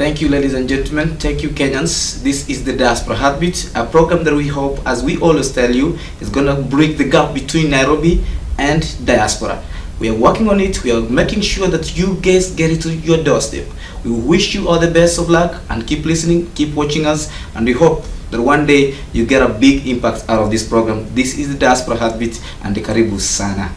Thank you, ladies and gentlemen. Thank you, Kenyans. This is the Diaspora Heartbeat, a program that we hope, as we always tell you, is going to break the gap between Nairobi and diaspora. We are working on it. We are making sure that you guys get it to your doorstep. We wish you all the best of luck and keep listening, keep watching us, and we hope that one day you get a big impact out of this program. This is the Diaspora Heartbeat and the Karibu Sana.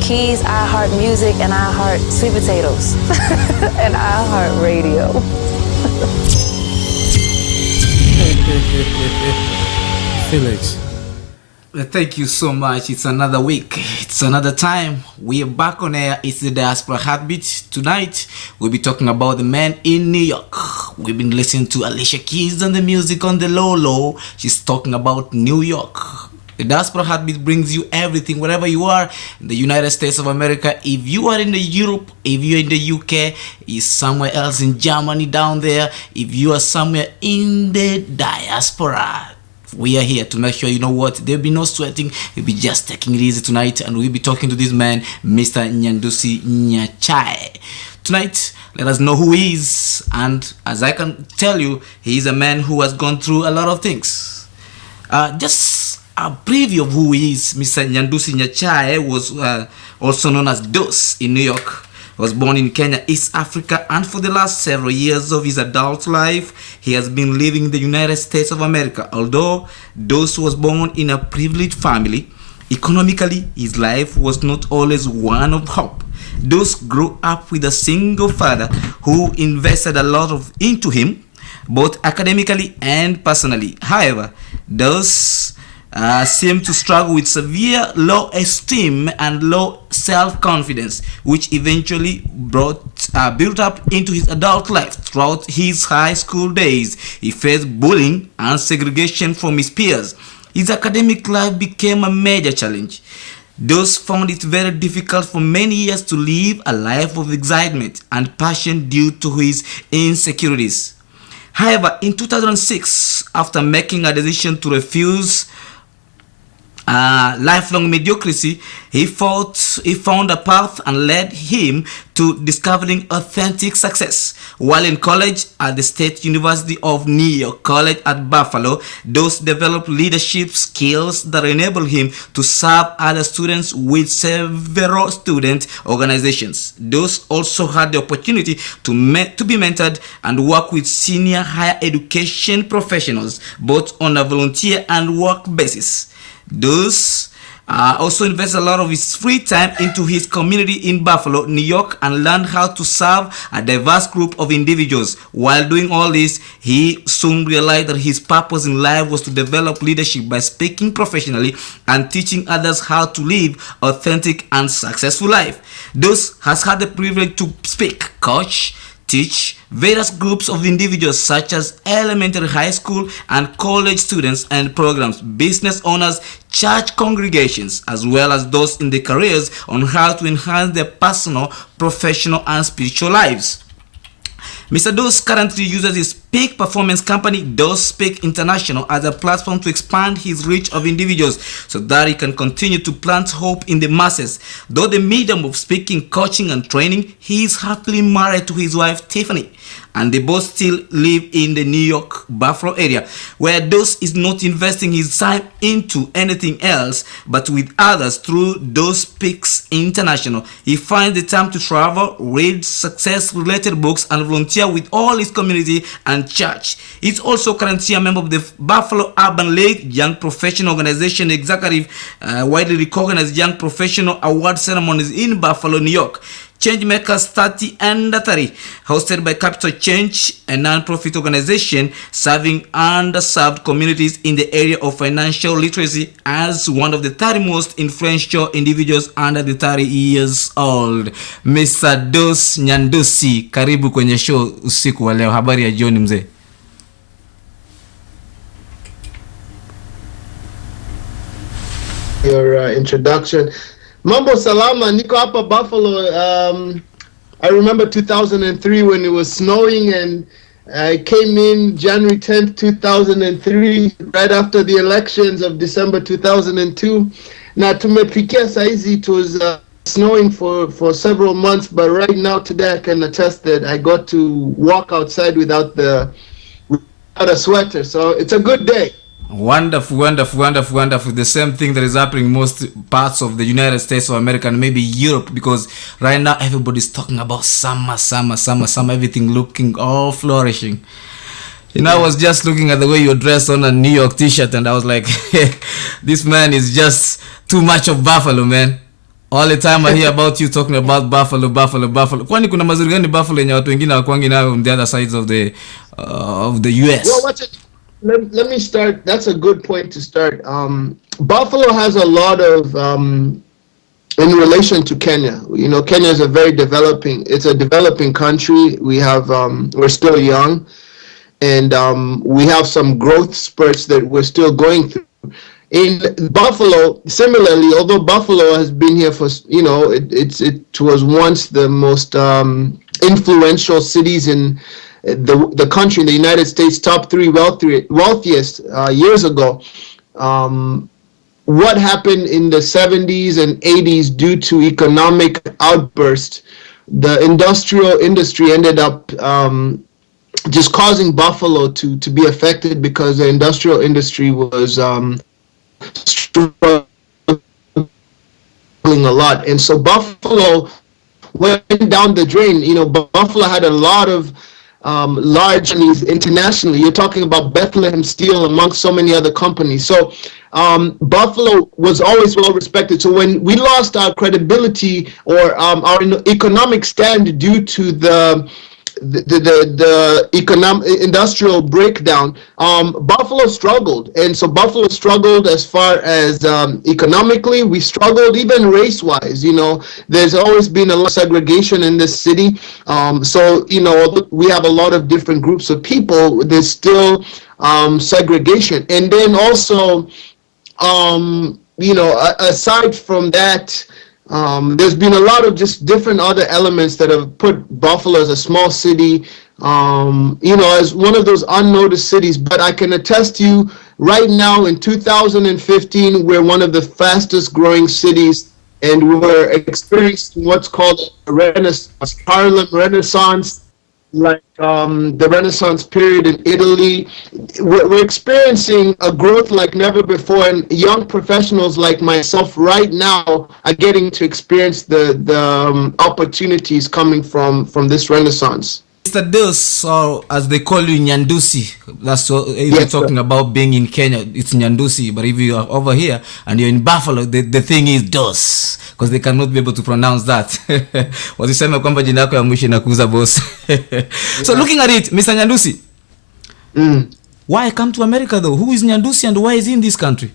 Keys, I heart music, and I heart sweet potatoes, and I heart radio. Felix. Thank you so much. It's another week. It's another time. We are back on air. It's the Diaspora Heartbeat. Tonight, we'll be talking about the man in New York. We've been listening to Alicia Keys and the music on the low. She's talking about New York. The Diaspora Heartbeat brings you everything, wherever you are in the United States of America. If you are in the Europe, if you're in the UK, is somewhere else in Germany down there, if you are somewhere in the diaspora, we are here to make sure, you know what, there'll be no sweating. We'll be just taking it easy tonight, and we'll be talking to this man, Mr. Nyandusi Nyachae. Tonight, let us know who he is, and as I can tell you, he is a man who has gone through a lot of things. Just a preview of who he is. Mr. Nyandusi Nyachae was also known as Dos in New York. He was born in Kenya, East Africa, and for the last several years of his adult life, he has been living in the United States of America. Although Dos was born in a privileged family, economically, his life was not always one of hope. Dos grew up with a single father who invested a lot into him, both academically and personally. However, Dos seemed to struggle with severe low esteem and low self-confidence, which eventually built up into his adult life. Throughout his high school days, he faced bullying and segregation from his peers. His academic life became a major challenge. Those found it very difficult for many years to live a life of excitement and passion due to his insecurities. However, in 2006, after making a decision to refuse lifelong mediocrity, he found a path and led him to discovering authentic success. While in college at the State University of New York College at Buffalo, Dos developed leadership skills that enable him to serve other students with several student organizations. Dos also had the opportunity to be mentored and work with senior higher education professionals, both on a volunteer and work basis. Dos also invests a lot of his free time into his community in Buffalo, New York, and learned how to serve a diverse group of individuals. While doing all this, he soon realized that his purpose in life was to develop leadership by speaking professionally and teaching others how to live authentic and successful life. Dos has had the privilege to speak, coach, teach various groups of individuals such as elementary, high school, and college students and programs, business owners, church congregations, as well as those in their careers on how to enhance their personal, professional, and spiritual lives. Mr. Dos currently uses his peak performance company, Dos Peak International, as a platform to expand his reach of individuals so that he can continue to plant hope in the masses. Though the medium of speaking, coaching, and training, he is happily married to his wife, Tiffany, and they both still live in the New York Buffalo area, where Dos is not investing his time into anything else but with others through Dos Peaks International. He finds the time to travel, read success-related books, and volunteer with all his community and church. He's also currently a member of the Buffalo Urban League Young Professional Organization executive, widely recognized Young Professional Award ceremonies in Buffalo, New York. Changemakers 30 Under 30, hosted by Capital Change, a non-profit organization serving underserved communities in the area of financial literacy, as one of the 30 most influential individuals under the 30 years old. Mr. Dos Nyandusi, karibu kwenye show usiku wa leo. Habari ya jioni mzee? your introduction. Mambo salama, niko hapa Buffalo. I remember 2003 when it was snowing, and I came in January 10th, 2003, right after the elections of December 2002. Na tumefikia saizi, it was snowing for several months, but right now today I can attest that I got to walk outside without a sweater, so it's a good day. Wonderful. The same thing that is happening in most parts of the United States of America and maybe Europe, because right now everybody's talking about summer, everything looking all flourishing. I was just looking at the way you're dressed on a New York t-shirt, and I was like, this man is just too much of Buffalo, man. All the time I hear about you talking about Buffalo. Kwani kuna mazuri gani Buffalo yenye watu wengine wakwangi nayo on the other sides of the US? Well, let me start. That's a good point to start. Buffalo has a lot of, in relation to Kenya. Kenya is it's a developing country. We have, we're still young, and we have some growth spurts that we're still going through. In Buffalo, similarly, although Buffalo has been here for, it was once the most influential cities in the country, in the United States, top 3 wealthiest years ago. What happened in the 70s and 80s due to economic outburst, the industrial industry ended up just causing Buffalo to be affected, because the industrial industry was struggling a lot. And so Buffalo went down the drain. Buffalo had a lot of large companies internationally. You're talking about Bethlehem Steel amongst so many other companies. So Buffalo was always well respected. So when we lost our credibility or our economic stand due to the economic industrial breakdown, Buffalo struggled. And so Buffalo struggled as far as economically. We struggled even race-wise. There's always been a lot of segregation in this city. So we have a lot of different groups of people. There's still segregation. And then also, aside from that, there's been a lot of just different other elements that have put Buffalo as a small city, as one of those unnoticed cities. But I can attest to you, right now in 2015, we're one of the fastest growing cities, and we're experiencing what's called a Renaissance, Harlem Renaissance, like the Renaissance period in Italy. We're experiencing a growth like never before, and young professionals like myself right now are getting to experience the opportunities coming from this Renaissance. Mr. Dos, or as they call you, Nyandusi. That's what you're talking about being in Kenya. It's Nyandusi, but if you are over here and you're in Buffalo, the thing is Dos, because they cannot be able to pronounce that. Wasisema kwamba jina yako ya mwisho inakuza boss. So looking at it, Mr. Nyandusi, why come to America though? Who is Nyandusi and why is he in this country?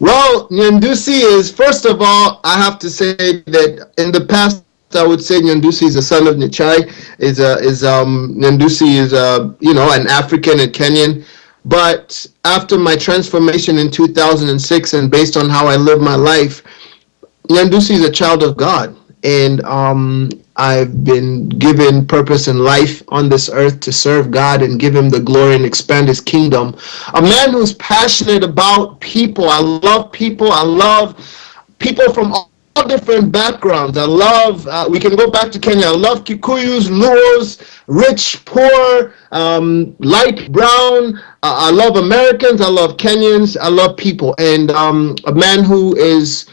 Well, Nyandusi is, first of all, I have to say that in the past, I would say Nyandusi is a son of Nyachae. Nyandusi is an African and Kenyan. But after my transformation in 2006, and based on how I live my life, Nyandusi is a child of God. And I've been given purpose in life on this earth to serve God and give him the glory and expand his kingdom. A man who's passionate about people. I love people. I love people from all different backgrounds. I love, we can go back to Kenya. I love Kikuyus, Luos, rich, poor, light, brown. I love Americans. I love Kenyans. I love people. And a man who is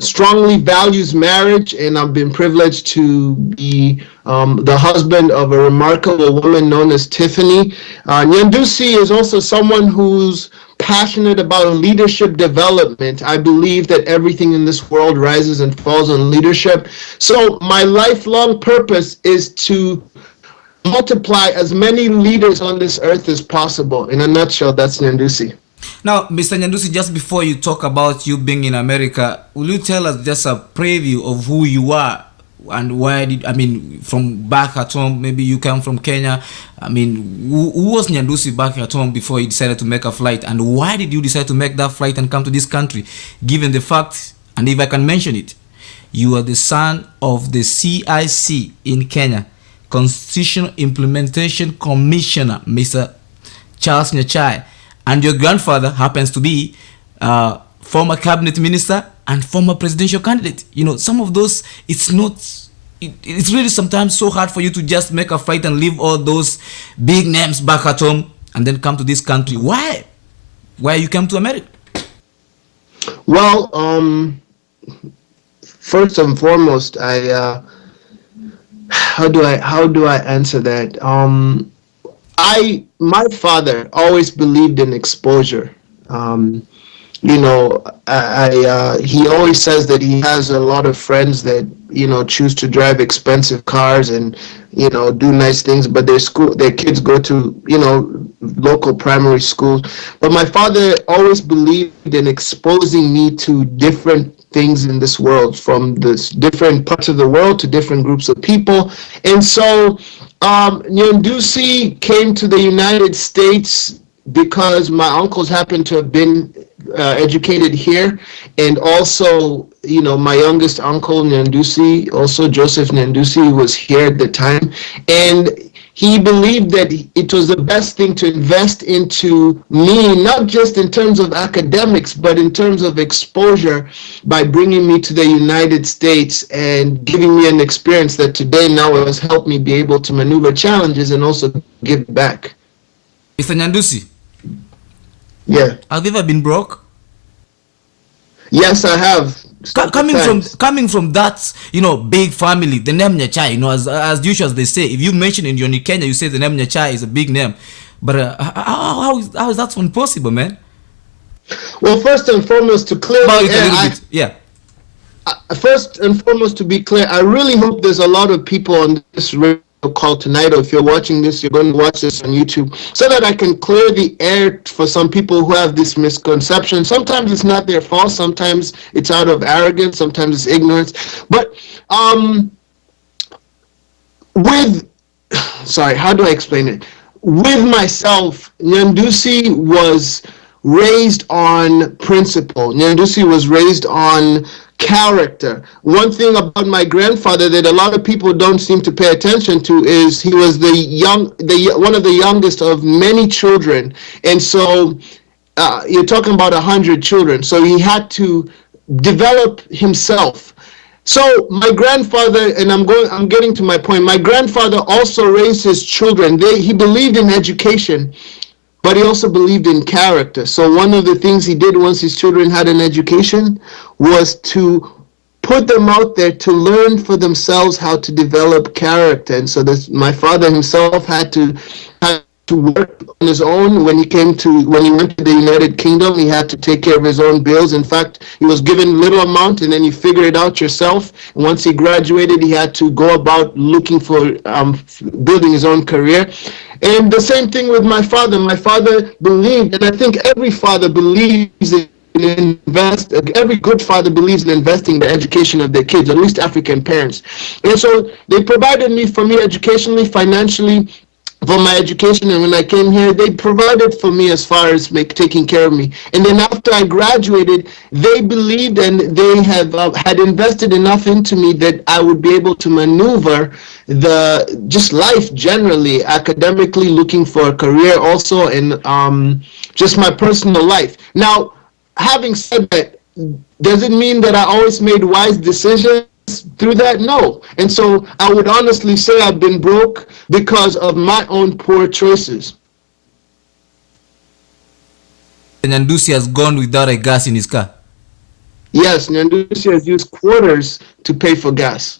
strongly values marriage, and I've been privileged to be the husband of a remarkable woman known as Tiffany. Nyandusi is also someone who's passionate about leadership development. I believe that everything in this world rises and falls on leadership. So my lifelong purpose is to multiply as many leaders on this earth as possible. In a nutshell, that's Nyandusi. Now, Mr. Nyandusi, just before you talk about you being in America, will you tell us just a preview of who you are and why did, I mean, from back at home, maybe you come from Kenya. I mean, who was Nyandusi back at home before he decided to make a flight? And why did you decide to make that flight and come to this country? Given the fact, and if I can mention it, you are the son of the CIC in Kenya, Constitutional Implementation Commissioner, Mr. Charles Nyachae, and your grandfather happens to be former cabinet minister and former presidential candidate. You know, some of those, it's really sometimes so hard for you to just make a fight and leave all those big names back at home and then come to this country. Why you came to America? Well, first and foremost, how do I answer that? My father always believed in exposure. You know, he always says that he has a lot of friends that, you know, choose to drive expensive cars and, you know, do nice things, but their kids go to, you know, local primary schools. But my father always believed in exposing me to different things in this world, from this different parts of the world to different groups of people. And so Nyandusi came to the United States because my uncles happened to have been educated here, and also, you know, my youngest uncle Nyandusi, also Joseph Nyandusi, was here at the time, and he believed that it was the best thing to invest into me, not just in terms of academics, but in terms of exposure, by bringing me to the United States and giving me an experience that today now has helped me be able to maneuver challenges and also give back. Mr. Nyandusi, yeah. have you ever been broke? Yes, I have. Coming from that, you know, big family, the name Nyachae, you know, as usual, as they say, if you mention in Kenya, you say the name Nyachae is a big name. But how is that one possible, man? Well, first and foremost, to clear about it a little bit, yeah. First and foremost, to be clear, I really hope there's a lot of people on this radio call tonight, or if you're watching this, you're going to watch this on YouTube, so that I can clear the air for some people who have this misconception. Sometimes it's not their fault, sometimes it's out of arrogance, sometimes it's ignorance. But how do I explain it? With myself, Nyandusi was raised on principle. Nyandusi was raised on character. One thing about my grandfather that a lot of people don't seem to pay attention to is he was one of the youngest of many children, and so you're talking about 100 children. So he had to develop himself. So my grandfather, and I'm getting to my point. My grandfather also raised his children. He believed in education, but he also believed in character. So one of the things he did once his children had an education was to put them out there to learn for themselves how to develop character. And so my father himself had to work on his own. When he went to the United Kingdom, he had to take care of his own bills. In fact, he was given little amount, and then you figure it out yourself. And once he graduated, he had to go about looking for building his own career. And the same thing with my father. My father believed, and I think every father believes every good father believes in investing in the education of their kids, at least African parents. And so they provided for me educationally, financially, for my education. And when I came here, they provided for me as far as taking care of me. And then after I graduated, they believed, and they had invested enough into me that I would be able to maneuver just life generally, academically, looking for a career also, and just my personal life. Now, having said that, does it mean that I always made wise decisions through that? No. And so I would honestly say I've been broke because of my own poor choices. Nyandusi has gone without a gas in his car. Yes, Nyandusi has used quarters to pay for gas.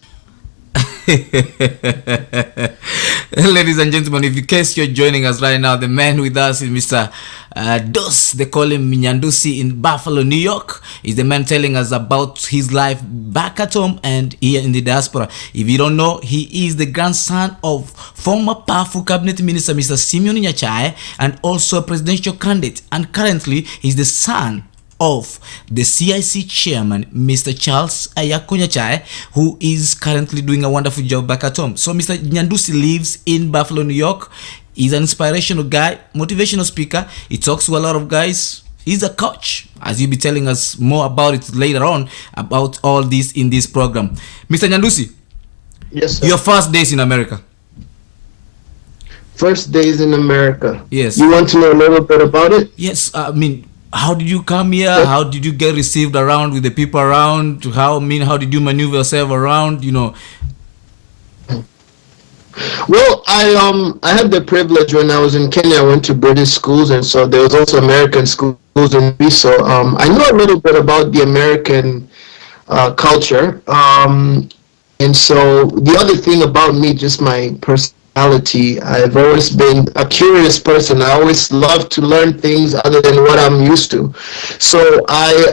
Ladies and gentlemen, if in case you're joining us right now, the man with us is Mr. Dos. They call him Nyandusi in Buffalo, New York. He's the man telling us about his life back at home and here in the diaspora. If you don't know, he is the grandson of former powerful cabinet minister Mr. Nyandusi Nyachae, and also a presidential candidate. And currently, he's the son of the CIC chairman, Mr. Charles Nyachae, who is currently doing a wonderful job back at home. So Mr. Nyandusi lives in Buffalo, New York. He's an inspirational guy, motivational speaker. He talks to a lot of guys. He's a coach, as you'll be telling us more about it later on, about all this in this program. Mr. Nyandusi, Yes, sir. your first days in America. First days in America. Yes. You want to know a little bit about it? Yes, I mean, how did you come here? How did you get received around with the people around? How did you maneuver yourself around? Well, I had the privilege when I was in Kenya. I went to British schools, and so there was also American schools in me. So I know a little bit about the American culture. And so the other thing about me, just my personality, I've always been a curious person. I always love to learn things other than what I'm used to. So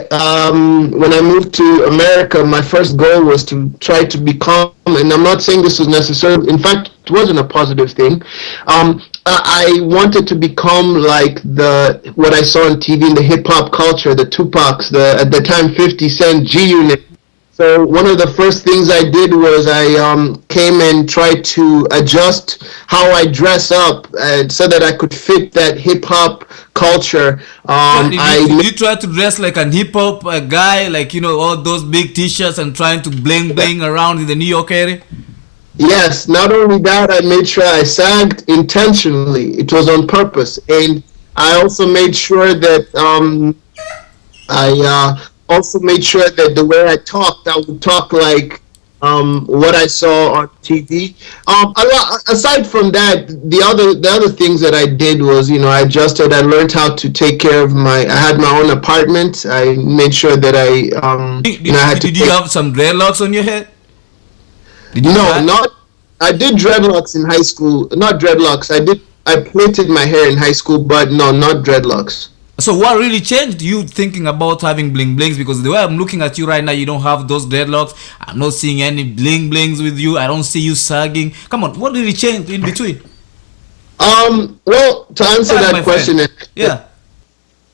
when I moved to America, my first goal was to try to become, and I'm not saying this was necessary, in fact, it wasn't a positive thing. I wanted to become like what I saw on TV in the hip hop culture, the Tupacs, at the time 50 Cent, G-Unit. So one of the first things I did was I came and tried to adjust how I dress up so that I could fit that hip hop culture. Did you try to dress like a hip hop guy, like all those big T-shirts and trying to bling around in the New York area? Yes. Not only that, I made sure I sagged intentionally. It was on purpose, and I also made sure that also made sure that the way I talked, I would talk like what I saw on TV. Aside from that, the other things that I did was, I adjusted. I learned how to take care of I had my own apartment. I made sure that Did you have some dreadlocks on your head? I did dreadlocks in high school. Not dreadlocks. I plaited my hair in high school, but no, not dreadlocks. So what really changed you thinking about having bling blings? Because the way I'm looking at you right now, you don't have those dreadlocks. I'm not seeing any bling blings with you. I don't see you sagging. Come on, what really changed in between? Well, to answer that question,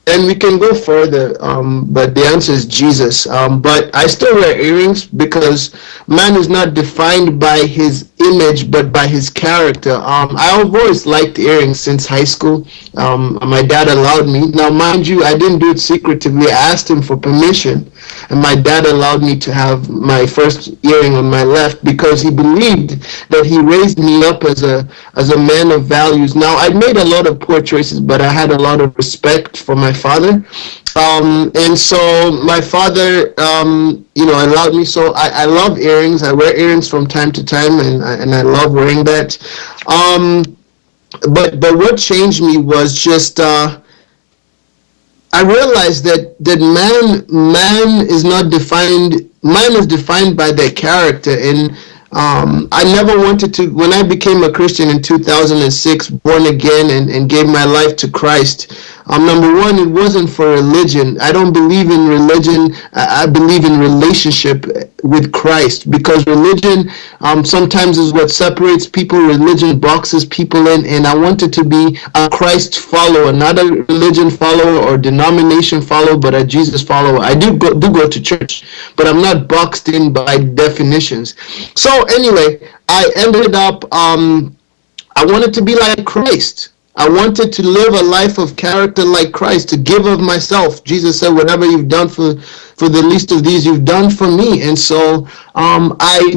and we can go further, but the answer is Jesus. But I still wear earrings because man is not defined by his image, but by his character. I've always liked earrings since high school. My dad allowed me. Now, mind you, I didn't do it secretively. I asked him for permission, and my dad allowed me to have my first earring on my left because he believed that he raised me up as a man of values. Now, I made a lot of poor choices, but I had a lot of respect for my father. And so my father, allowed me. So I love earrings. I wear earrings from time to time, and I love wearing that. But what changed me was just I realized that man is not defined. Man is defined by their character, and I never wanted to. When I became a Christian in 2006, born again, and gave my life to Christ. Number one, it wasn't for religion. I don't believe in religion. I believe in relationship with Christ, because religion sometimes is what separates people. Religion boxes people in, and I wanted to be a Christ follower, not a religion follower or denomination follower, but a Jesus follower. I do go to church, but I'm not boxed in by definitions. So anyway, I ended up, I wanted to be like Christ. I wanted to live a life of character like Christ, to give of myself. Jesus said, whatever you've done for the least of these, you've done for me. And so I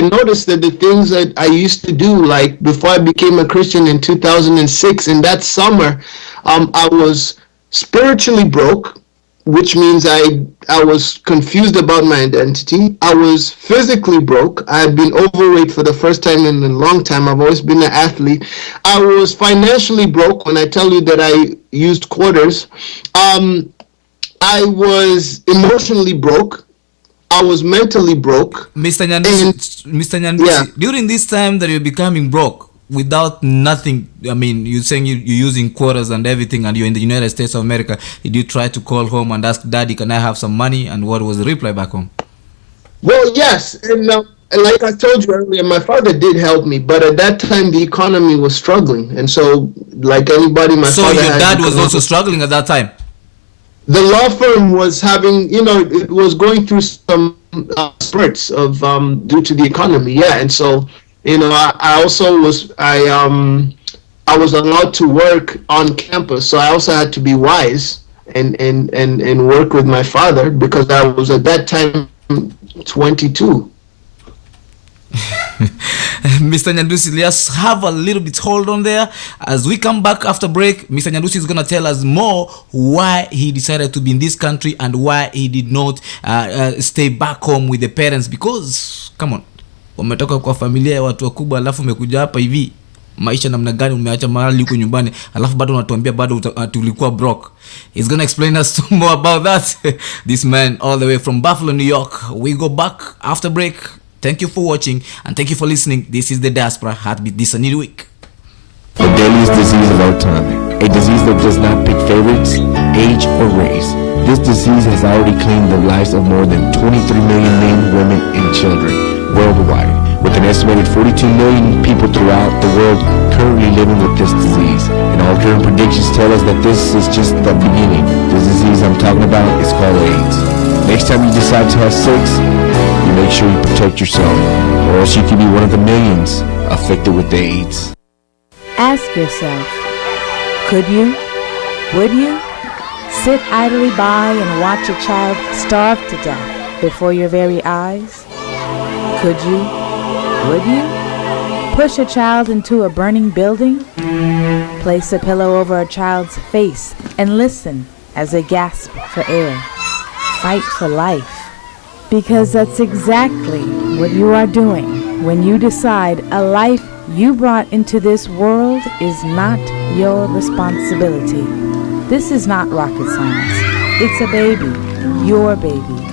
noticed that the things that I used to do, like before I became a Christian in 2006, in that summer, I was spiritually broke, which means I was confused about my identity. I was physically broke. I had been overweight for the first time in a long time. I've always been an athlete. I was financially broke. When I tell you that I used quarters, I was emotionally broke. I was mentally broke. Mr. Nyandusi, Yeah. During this time that you're becoming broke, without nothing, I mean, you're saying you're using quarters and everything, and you're in the United States of America. Did you try to call home and ask Daddy, can I have some money? And what was the reply back home? Well, yes, and like I told you earlier, my father did help me, but at that time the economy was struggling, and so like anybody, my so father. So your dad was also struggling at that time. the law firm was having, it was going through some spurts of due to the economy. Yeah, and so, I also I was allowed to work on campus, so I also had to be wise and work with my father because I was at that time 22. Mr. Nyandusi, let's have a little bit hold on there. As we come back after break, Mr. Nyandusi is going to tell us more why he decided to be in this country and why he did not stay back home with the parents, because come on, umetoka kwa familia ya watu wakubwa alafu umekuja hapa hivi, maisha namna gani umeacha mahali huko nyumbani alafu bado unatuambia bado tulikuwa broke. He's going to explain us more about that. This man all the way from Buffalo, New York. We go back after break. Thank you for watching and thank you for listening. This is the Diaspora Heartbeat this new week. The deadliest disease of our time. A disease that does not pick favorites, age, or race. This disease has already claimed the lives of more than 23 million men, women, and children worldwide, with an estimated 42 million people throughout the world currently living with this disease. And all current predictions tell us that this is just the beginning. The disease I'm talking about is called AIDS. Next time you decide to have sex, you make sure you protect yourself, or else you could be one of the millions affected with AIDS. Ask yourself, could you? Would you? Sit idly by and watch a child starve to death before your very eyes? Could you? Would you? Push a child into a burning building? Place a pillow over a child's face and listen as they gasp for air. Fight for life. Because that's exactly what you are doing when you decide a life you brought into this world is not your responsibility. This is not rocket science. It's a baby, your baby.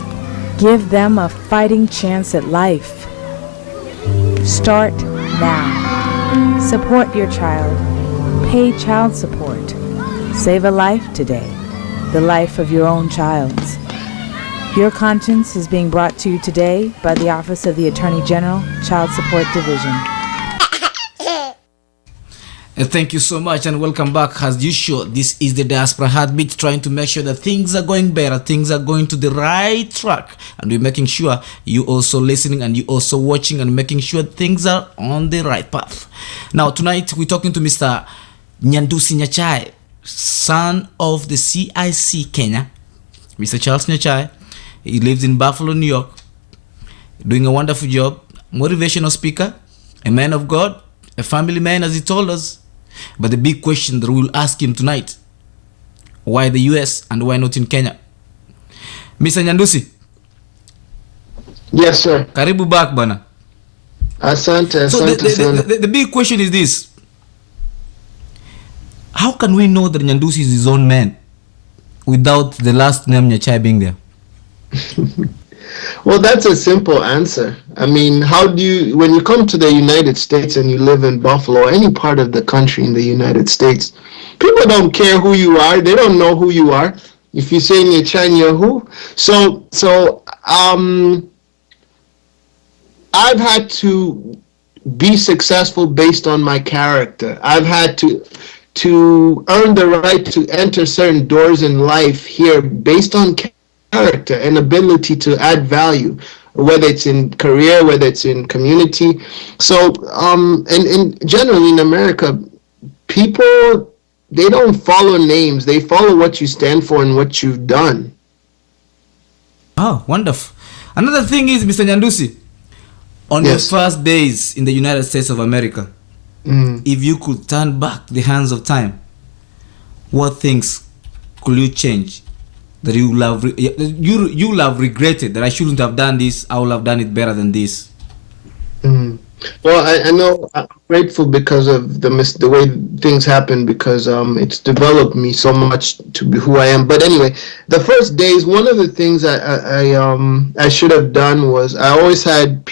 Give them a fighting chance at life. Start now. Support your child. Pay child support. Save a life today, the life of your own child's. Your Conscience is being brought to you today by the Office of the Attorney General, Child Support Division. Thank you so much and welcome back. As usual, this is the Diaspora Heartbeat, trying to make sure that things are going better, things are going to the right track, and we're making sure you also listening and you also watching and making sure things are on the right path. Now tonight we're talking to Mr. Nyandusi Nyachae, son of the CIC Kenya, Mr. Charles Nyachae. He lives in Buffalo, New York, doing a wonderful job, motivational speaker, a man of God, a family man, as he told us. But the big question that we'll ask him tonight, why the US and why not in Kenya? Mr. Nyandusi. Yes, sir. Karibu back, bana. Asante. So the big question is this. How can we know that Nyandusi is his own man without the last name Nyachae being there? Well, that's a simple answer. I mean, how do you, when you come to the United States and you live in Buffalo, or any part of the country in the United States, people don't care who you are. They don't know who you are. If you say Nyachae, you're who? So, I've had to be successful based on my character. I've had to earn the right to enter certain doors in life here based on character and ability to add value, whether it's in career, whether it's in community. So, and generally in America, people, they don't follow names. They follow what you stand for and what you've done. Oh, wonderful. Another thing is, Mr. Nyandusi, on your first days in the United States of America, if you could turn back the hands of time, what things could you change that you will have regretted, that I shouldn't have done this, I would have done it better than this? Well, I know I'm grateful because of the way things happen, because it's developed me so much to be who I am. But anyway, the first days, one of the things I should have done was, I always had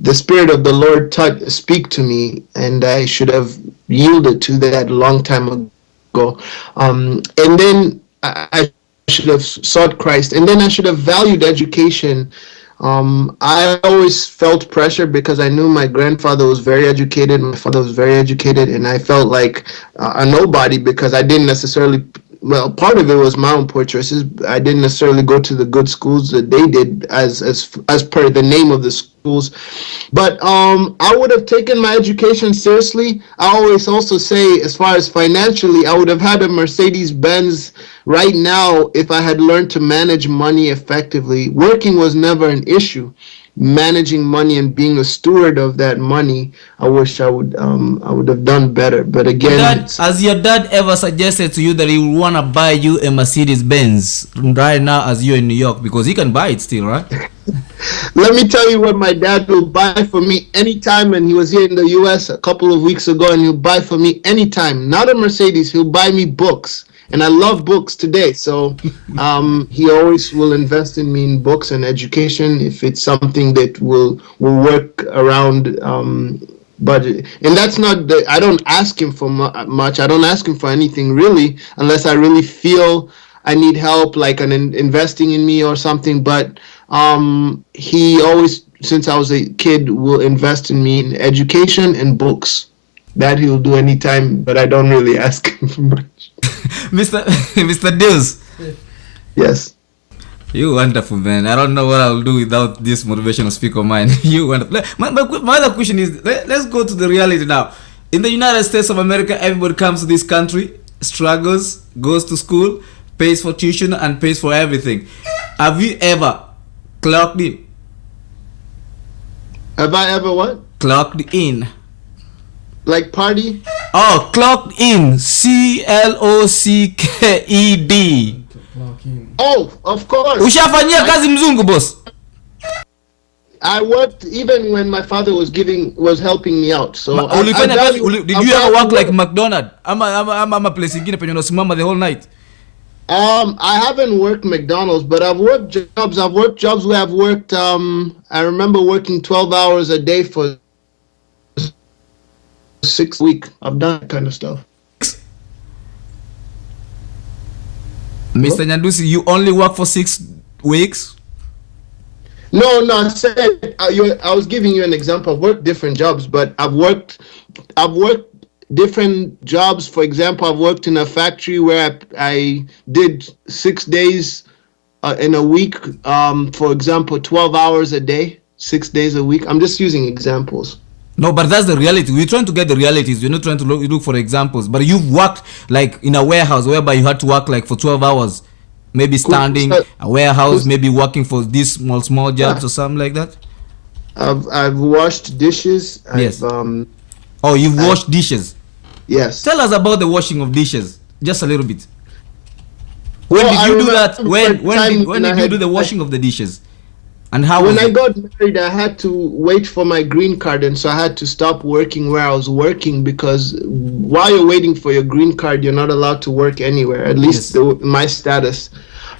the Spirit of the Lord speak to me, and I should have yielded to that a long time ago. And then I should have sought Christ, and then I should have valued education. I always felt pressure because I knew my grandfather was very educated, my father was very educated, and I felt like a nobody because I didn't necessarily well, part of it was my own poor choices. I didn't necessarily go to the good schools that they did as per the name of the schools. But I would have taken my education seriously. I always also say, as far as financially, I would have had a Mercedes Benz right now if I had learned to manage money effectively. Working was never an issue. Managing money and being a steward of that money, I wish I would have done better. But again, Has your dad ever suggested to you that he would want to buy you a Mercedes Benz right now as you're in New York, because he can buy it still, right? let me tell you what my dad will buy for me anytime. And he was here in the US a couple of weeks ago, and he'll buy for me anytime. Not a Mercedes, he'll buy me books. And I love books today. So he always will invest in me in books and education if it's something that will work around budget. And that's not I don't ask him for much. I don't ask him for anything really, unless I really feel I need help, like investing in me or something. But he always, since I was a kid, will invest in me in education and books. That he'll do anytime, but I don't really ask him for much. Mr. Deus. Yes. You wonderful, man. I don't know what I'll do without this motivational speaker of mine. You wonderful. My other question is, let's go to the reality now. In the United States of America, everybody comes to this country, struggles, goes to school, pays for tuition, and pays for everything. Have you ever clocked in? Have I ever what? Clocked in. Like party? Oh, clocked in. CLOCKED. Oh, of course. Ushafanyia kazi mzungu, boss. I worked even when my father was helping me out. So did you ever work like McDonald's? Ama place ingine penye unasimama the whole night? I haven't worked McDonald's, but I've worked jobs. I've worked jobs where I've worked. I remember working 12 hours a day for 6 weeks. I've done that kind of stuff. Mr. Nyandusi, you only work for 6 weeks? No, I said I was giving you an example. I've worked different jobs, but I've worked different jobs. For example, I've worked in a factory where I did 6 days in a week. For example, 12 hours a day, 6 days a week. I'm just using examples. No, but that's the reality. We're trying to get the realities. We're not trying to look for examples. But you've worked like in a warehouse whereby you had to work like for 12 hours. Maybe standing, a warehouse, maybe working for these small jobs or something like that. I've washed dishes. Yes. You've washed dishes. Yes. Tell us about the washing of dishes, just a little bit. When did you do that? When did you do the washing of the dishes? And how? When I got married, I had to wait for my green card, and so I had to stop working where I was working, because while you're waiting for your green card, you're not allowed to work anywhere. At least my status.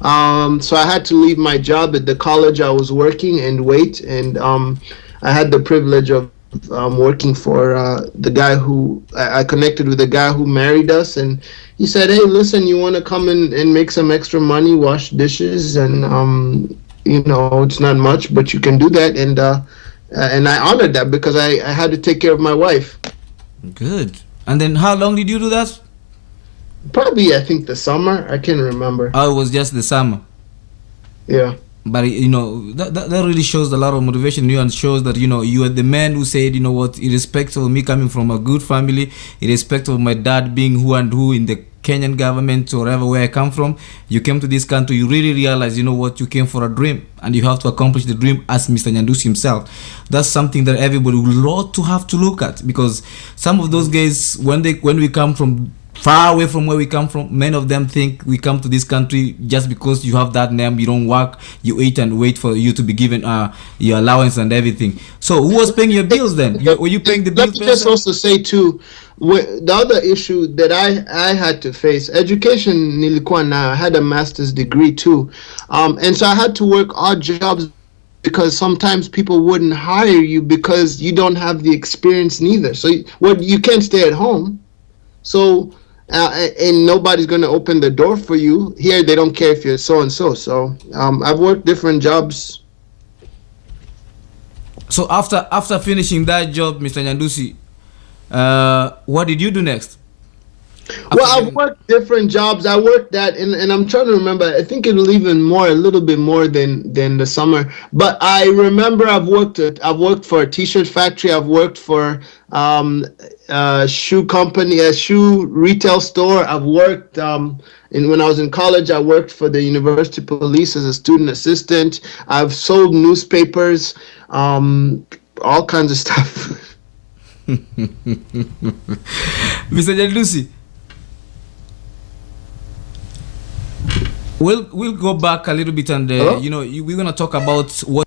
So I had to leave my job at the college I was working and wait. And I had the privilege of working for the guy who I connected with, the guy who married us, and he said, "Hey, listen, you want to come and make some extra money, wash dishes, and it's not much, but you can do that." And I honored that because I had to take care of my wife. Good. And then how long did you do that? Probably, I think the summer. I can't remember. Oh, it was just the summer. Yeah. But that really shows a lot of motivation in you, and shows that you are the man who said, irrespective of me coming from a good family, irrespective of my dad being who and who in the Kenyan government or wherever where I come from, you came to this country, you really realize, you came for a dream, and you have to accomplish the dream as Mr. Nyandusi himself. That's something that everybody would love to have to look at, because some of those guys, when we come from far away from where we come from, many of them think we come to this country just because you have that name, you don't work, you eat and wait for you to be given your allowance and everything. So who was paying your bills then? Were you paying the bills? Let me just also say too, the other issue that I had to face, education nilikuwa na, I had a master's degree too, and so I had to work odd jobs because sometimes people wouldn't hire you because you don't have the experience neither. So you can't stay at home. So and nobody's going to open the door for you. Here, they don't care if you're so-and-so. So I've worked different jobs. So after finishing that job, Mr. Nyandusi, what did you do next? After Well, I've getting- worked different jobs. I worked at, and I'm trying to remember. I think it'll even more, a little bit more than the summer. But I remember I've worked for a T-shirt factory. I've worked for a shoe company, a shoe retail store. I've worked when I was in college. I worked for the University Police as a student assistant. I've sold newspapers, all kinds of stuff. Mr. Nyandusi, we'll go back a little bit, and Hello? we're gonna talk about what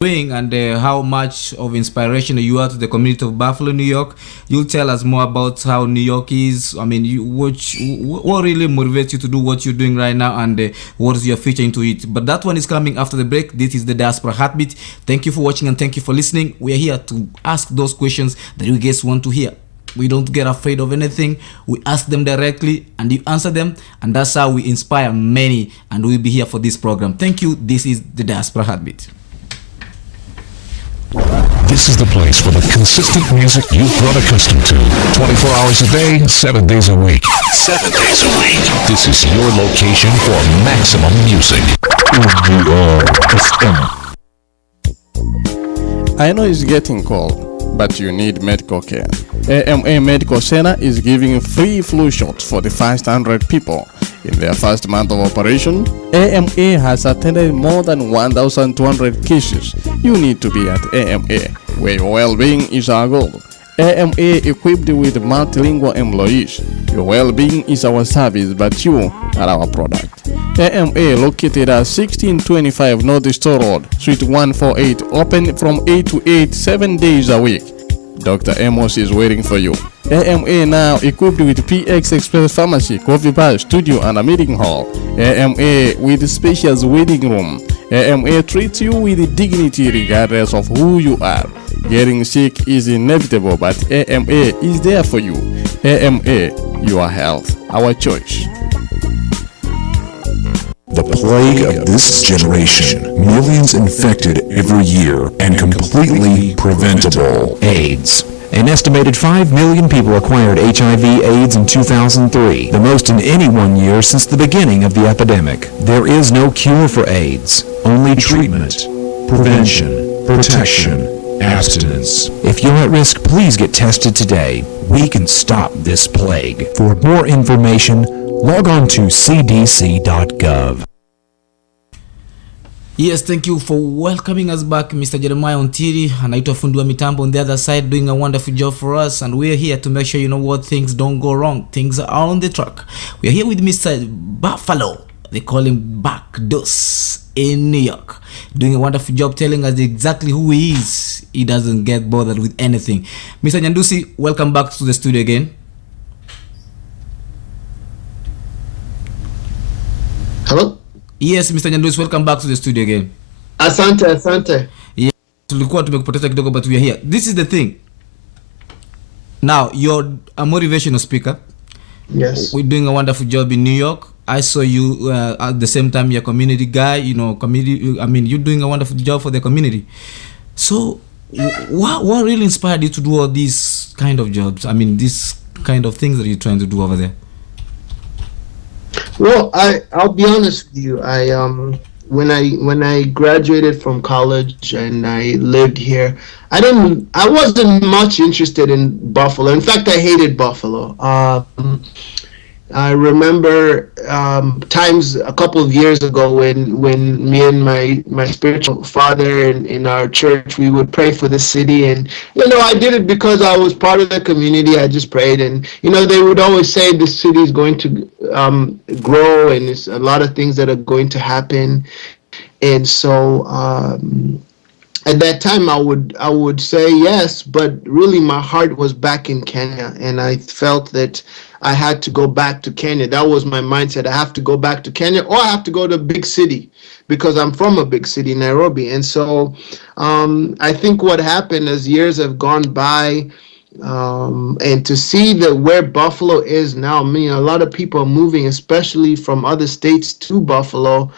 you're doing and how much of inspiration you are to the community of Buffalo, New York. You'll tell us more about how New York is. I mean, what really motivates you to do what you're doing right now, and what is your future into it. But that one is coming after the break. This is the Diaspora Heartbeat. Thank you for watching and thank you for listening. We are here to ask those questions that you guys want to hear. We don't get afraid of anything. We ask them directly and you answer them, and that's how we inspire many, and we'll be here for this program. Thank you. This is the Diaspora Heartbeat. This is the place for the consistent music you've grown accustomed to. 24 hours a day, 7 days a week. 7 days a week. This is your location for maximum music. I know it's getting cold, but you need medical care. AMA Medical Center is giving free flu shots for the first 100 people. In their first month of operation, AMA has attended more than 1,200 cases. You need to be at AMA, where your well-being is our goal. AMA equipped with multilingual employees. Your well-being is our service, but you are our product. AMA located at 1625 North Store Road, Suite 148, open from 8 to 8, 7 days a week. Dr. Amos is waiting for you. AMA now equipped with PX Express Pharmacy, coffee bar, studio, and a meeting hall. AMA with spacious waiting room. AMA treats you with dignity regardless of who you are. Getting sick is inevitable, but AMA is there for you. AMA, your health, our choice. The plague of this generation, millions infected every year and completely preventable. AIDS. An estimated 5 million people acquired HIV/AIDS in 2003, the most in any one year since the beginning of the epidemic. There is no cure for AIDS, only treatment, prevention, protection, abstinence. If you're at risk, please get tested today. We can stop this plague. For more information, log on to cdc.gov. Yes, thank you for welcoming us back, Mr. Jeremiah Ontiri, anaitwa fundi wa mitambo on the other side, doing a wonderful job for us, and we're here to make sure things don't go wrong. Things are on the track. We're here with Mr. Buffalo. They call him Backdos in New York, doing a wonderful job telling us exactly who he is. He doesn't get bothered with anything. Mr. Nyandusi, welcome back to the studio again. Hello? Yes, Mr. Nyandusi, welcome back to the studio again. Asante. Yeah, tulikuwa tumekupoteza kidogo, but we are here. This is the thing. Now, you're a motivational speaker. Yes. We're doing a wonderful job in New York. I saw you at the same time, you're a community guy, you're doing a wonderful job for the community. So, what really inspired you to do all these kind of jobs? I mean, these kind of things that you're trying to do over there? Well, I'll be honest with you. When I graduated from college and I lived here, I wasn't much interested in Buffalo. In fact, I hated Buffalo. I remember times a couple of years ago when me and my spiritual father in our church, we would pray for the city, and I did it because I was part of the community. I just prayed, and they would always say the city is going to grow, and there's a lot of things that are going to happen, and so at that time I would say yes, but really my heart was back in Kenya, and I felt that I had to go back to Kenya. That was my mindset. I have to go back to Kenya, or I have to go to a big city, because I'm from a big city, Nairobi. And so I think what happened as years have gone by, and to see that where Buffalo is now, a lot of people are moving, especially from other states to Buffalo,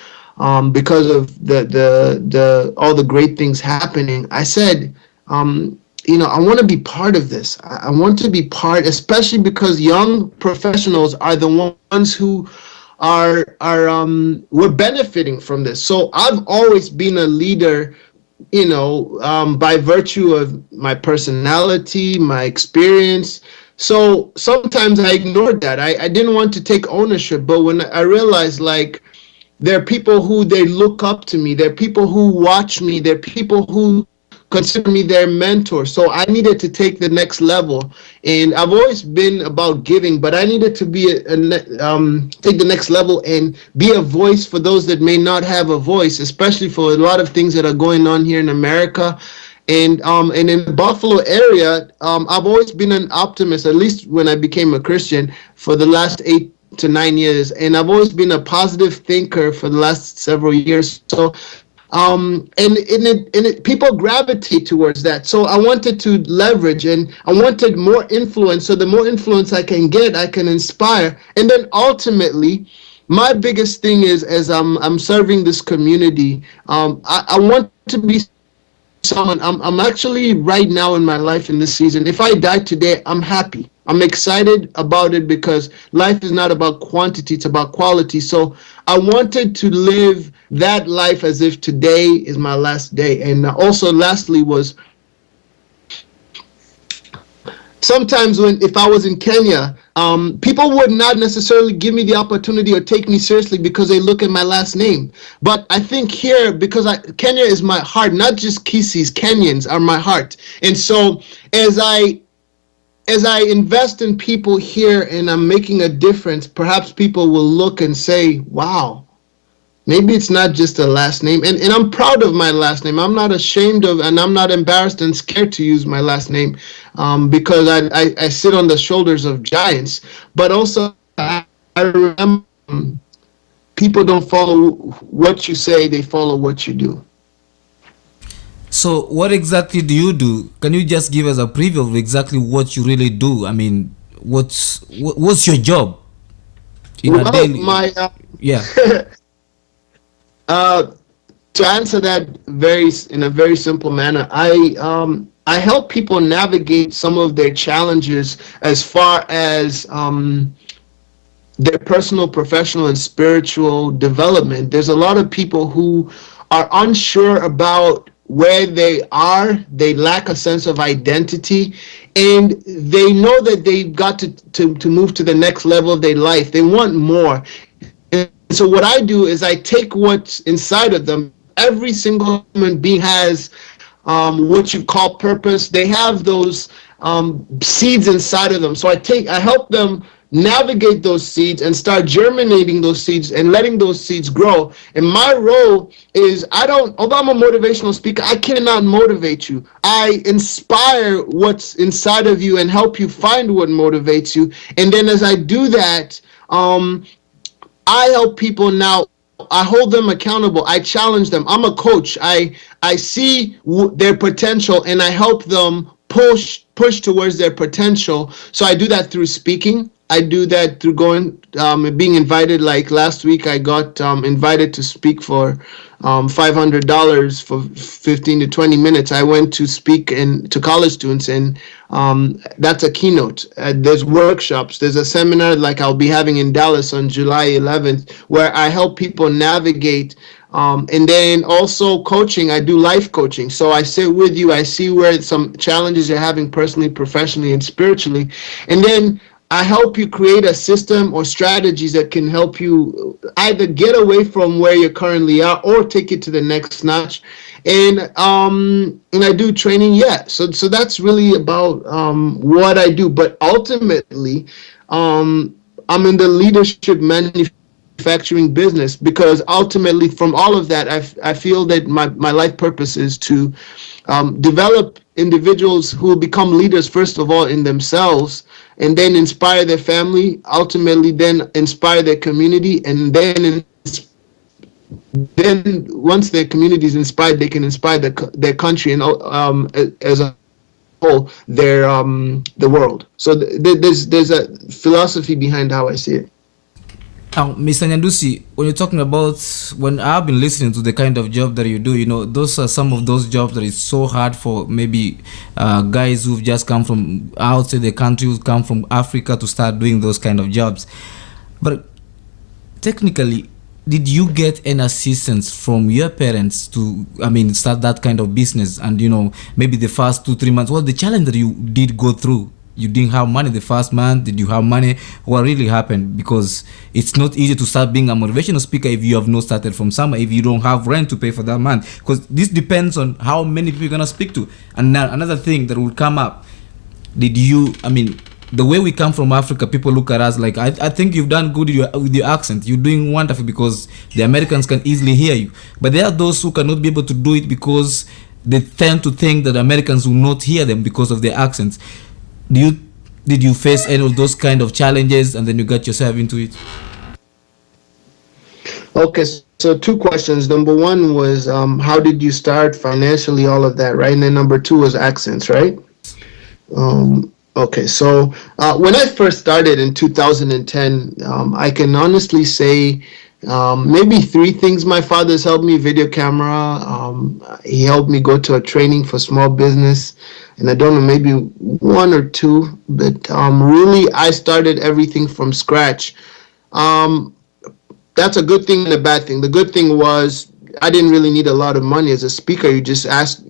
because of the all the great things happening. I said, I want to be part of this. I want to be part, especially because young professionals are the ones who we're benefiting from this. So I've always been a leader, by virtue of my personality, my experience. So sometimes I ignored that. I didn't want to take ownership, but when I realized, like, there are people who they look up to me, there are people who watch me, there are people who consider me their mentor. So I needed to take the next level. And I've always been about giving, but I needed to be take the next level and be a voice for those that may not have a voice, especially for a lot of things that are going on here in America. And in the Buffalo area, I've always been an optimist, at least when I became a Christian, for the last 8 to 9 years. And I've always been a positive thinker for the last several years. So people gravitate towards that. So I wanted to leverage, and I wanted more influence. So the more influence I can get, I can inspire. And then ultimately, my biggest thing is, as I'm serving this community, I want to be someone. I'm actually right now in my life in this season. If I die today, I'm happy. I'm excited about it because life is not about quantity, it's about quality. So I wanted to live that life as if today is my last day. And also lastly was, sometimes if I was in Kenya, people would not necessarily give me the opportunity or take me seriously because they look at my last name. But I think here, because Kenya is my heart, not just Kisses, Kenyans are my heart. And so as I invest in people here and I'm making a difference, perhaps people will look and say, wow, maybe it's not just a last name. And I'm proud of my last name. I'm not ashamed of, and I'm not embarrassed and scared to use my last name because I sit on the shoulders of giants. But also, I remember people don't follow what you say, they follow what you do. So what exactly do you do? Can you just give us a preview of exactly what you really do? I mean, what's your job in a daily? Yeah. To answer that in a very simple manner, I help people navigate some of their challenges as far as their personal, professional, and spiritual development. There's a lot of people who are unsure about where they are. They lack a sense of identity, and they know that they've got to move to the next level of their life. They want more. And so what I do is I take what's inside of them. Every single human being has what you call purpose. They have those seeds inside of them. So I help them navigate those seeds and start germinating those seeds and letting those seeds grow. And my role is, although I'm a motivational speaker, I cannot motivate you. I inspire what's inside of you and help you find what motivates you. And then as I do that, I help people now. I hold them accountable. I challenge them. I'm a coach. I see their potential and I help them push towards their potential. So I do that through speaking. I do that through being invited. Like last week, I got invited to speak for $500 for 15 to 20 minutes. I went to speak to college students, and that's a keynote. There's workshops. There's a seminar like I'll be having in Dallas on July 11th, where I help people navigate. And then also coaching, I do life coaching. So I sit with you, I see where some challenges you're having personally, professionally, and spiritually. And then I help you create a system or strategies that can help you either get away from where you currently are or take it to the next notch. And I do training, So that's really about what I do. But ultimately, I'm in the leadership manufacturing business, because ultimately from all of that, I feel that my life purpose is to develop individuals who will become leaders, first of all, in themselves, and then inspire their family, ultimately then inspire their community, and then once their community is inspired, they can inspire their country and as a whole, the world. So there's a philosophy behind how I see it. Mr. Nyandusi, when you're talking about, when I've been listening to the kind of job that you do, those are some of those jobs that is so hard for maybe guys who've just come from outside the country, who come from Africa to start doing those kind of jobs. But technically, did you get any assistance from your parents to, start that kind of business? And, maybe the first 2-3 months, what the challenge that you did go through? You didn't have money the first month. Did you have money? What really happened? Because it's not easy to start being a motivational speaker if you have not started from somewhere, if you don't have rent to pay for that month. Because this depends on how many people you're going to speak to. And now another thing that will come up, the way we come from Africa, people look at us like, I think you've done good with your accent. You're doing wonderful because the Americans can easily hear you. But there are those who cannot be able to do it because they tend to think that Americans will not hear them because of their accents. Did you face any of those kind of challenges and then you got yourself into it? Okay, so 2 questions. Number 1 was how did you start financially, all of that, right? And then number 2 was accents, right? Okay, so when I first started in 2010, I can honestly say maybe 3 things my father's helped me: video camera, he helped me go to a training for small business, and I don't know, maybe 1 or 2, but really I started everything from scratch. That's a good thing and a bad thing. The good thing was I didn't really need a lot of money as a speaker. You just asked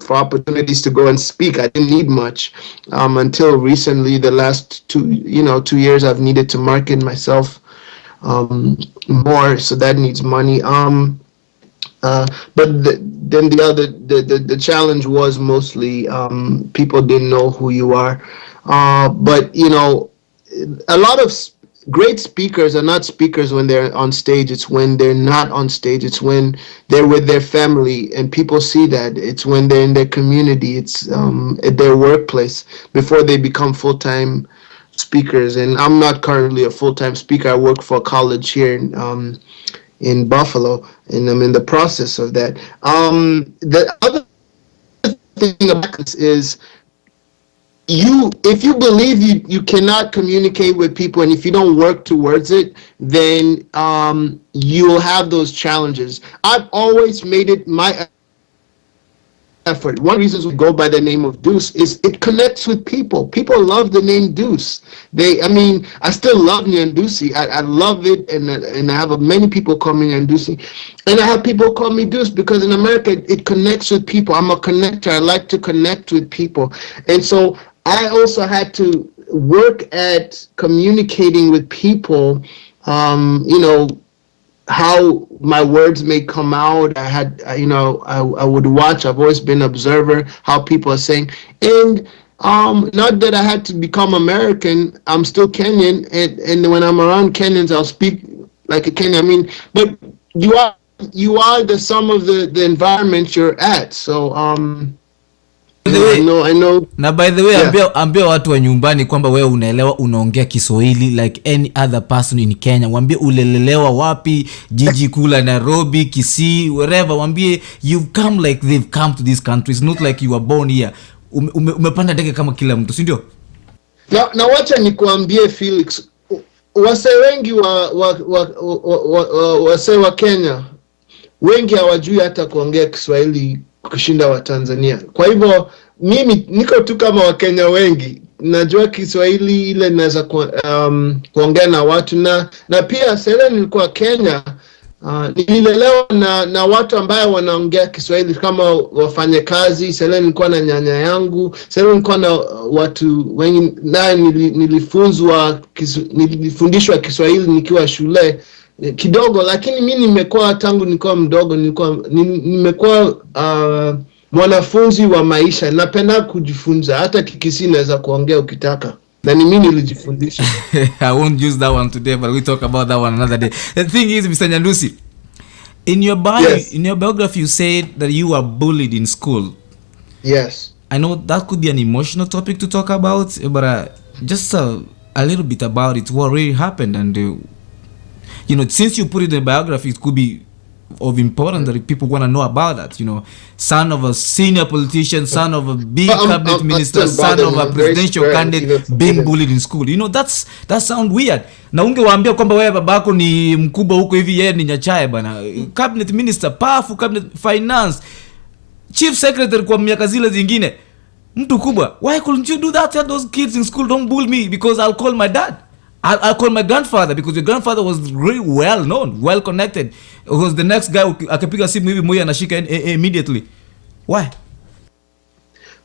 for opportunities to go and speak. I didn't need much until recently. The last 2 years I've needed to market myself more, so that needs money. But then the challenge was mostly people didn't know who you are. But a lot of great speakers are not speakers when they're on stage. It's when they're not on stage. It's when they're with their family and people see that. It's when they're in their community. It's at their workplace before they become full-time speakers. And I'm not currently a full-time speaker. I work for a college here in Buffalo, and I'm in the process of that. The other thing about this is, if you believe you cannot communicate with people, and if you don't work towards it, then you'll have those challenges. I've always made it my effort. One of the reasons we go by the name of Deuce is it connects with people. People love the name Deuce. I still love Nyandusi. I love it, and I have many people call me Nyandusi, and I have people call me Deuce because in America it connects with people. I'm a connector. I like to connect with people, and so I also had to work at communicating with people. How my words may come out. I would watch. I've always been an observer how people are saying, and not that I had to become American. I'm still Kenyan, and when I'm around Kenyans, I'll speak like a Kenyan. But you are the sum of the environment you're at. So I know. Na by the way, ambia watu wa nyumbani kwamba wewe unaongea Kiswahili like any other person in Kenya. Waambie ulelelewa wapi, jiji kula Nairobi, Kisii, wherever. Waambie you've come like they've come to this country. It's not like you were born here. Umepanda ndege kama kila mtu, si ndio? Na wacha nikuambie Felix, wase wengi wase wa Kenya wengi hawajui hata kuongea Kiswahili kushinda wa Tanzania. Kwa hivyo mimi niko tu kama Wakenya wengi, najua Kiswahili ile naweza kuongea na watu, na pia sasa nilikuwa Kenya, nililelewa na watu ambao wanaongea Kiswahili kama wafanye kazi. Sasa nilikuwa na nyanya yangu, sasa nilikuwa na watu wengi, na nilifundishwa Kiswahili nikiwa shule kidogo, lakini mimi nimekuwa tangu nilikuwa mdogo, nimekuwa mwanafunzi wa maisha. Napenda kujifunza, hata Kikisi naweza kuongea ukitaka, na mimi nilijifundisha. I won't use that one today, but we talk about that one another day. The thing is, Mr. Nyandusi, in your biography, you said that you were bullied in school. Yes. I know that could be an emotional topic to talk about, but just a little bit about it, what really happened. And since you put it in the biography, it could be of importance that people want to know about that. You know, son of a senior politician, son of a big cabinet minister, son of a presidential candidate being bullied in school. You know, that sound weird. Na ungewaambia kwamba wewe babako ni mkubwa huko hivi, yeye ni Nyachae bana, cabinet minister, powerful cabinet, finance, chief secretary kwa miaka zile zingine, mtu kubwa. Why couldn't you do that? Tell those kids in school, don't bully me because I'll call my dad. I'll call my grandfather because your grandfather was really well known, well connected. It was the next guy akapiga simu hivi moja anashika immediately. Why?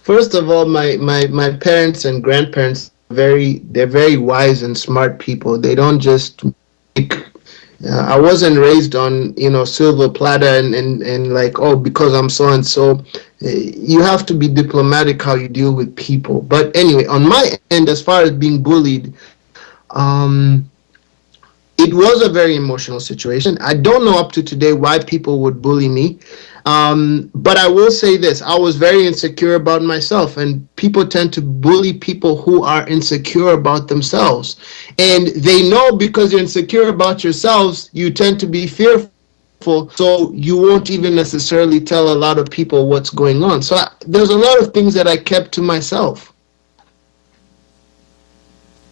First of all, my parents and grandparents they're very wise and smart people. They don't just I wasn't raised on, silver platter and like, oh, because I'm so and so. You have to be diplomatic how you deal with people. But anyway, on my end, as far as being bullied, it was a very emotional situation. I don't know up to today why people would bully me. But I will say this, I was very insecure about myself, and people tend to bully people who are insecure about themselves. And they know because you're insecure about yourselves, you tend to be fearful, so you won't even necessarily tell a lot of people what's going on. So there's a lot of things that I kept to myself.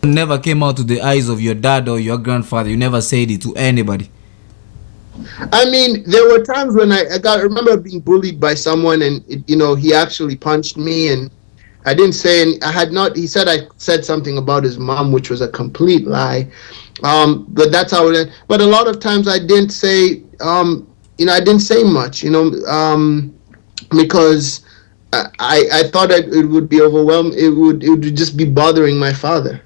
Never came out to the eyes of your dad or your grandfather. You never said it to anybody. I mean, there were times when I remember being bullied by someone, and he actually punched me, and I didn't say, and he said I said something about his mom, which was a complete lie. But that's how it ended. But a lot of times I didn't say, I didn't say much, because I thought it would be overwhelmed. It would just be bothering my father.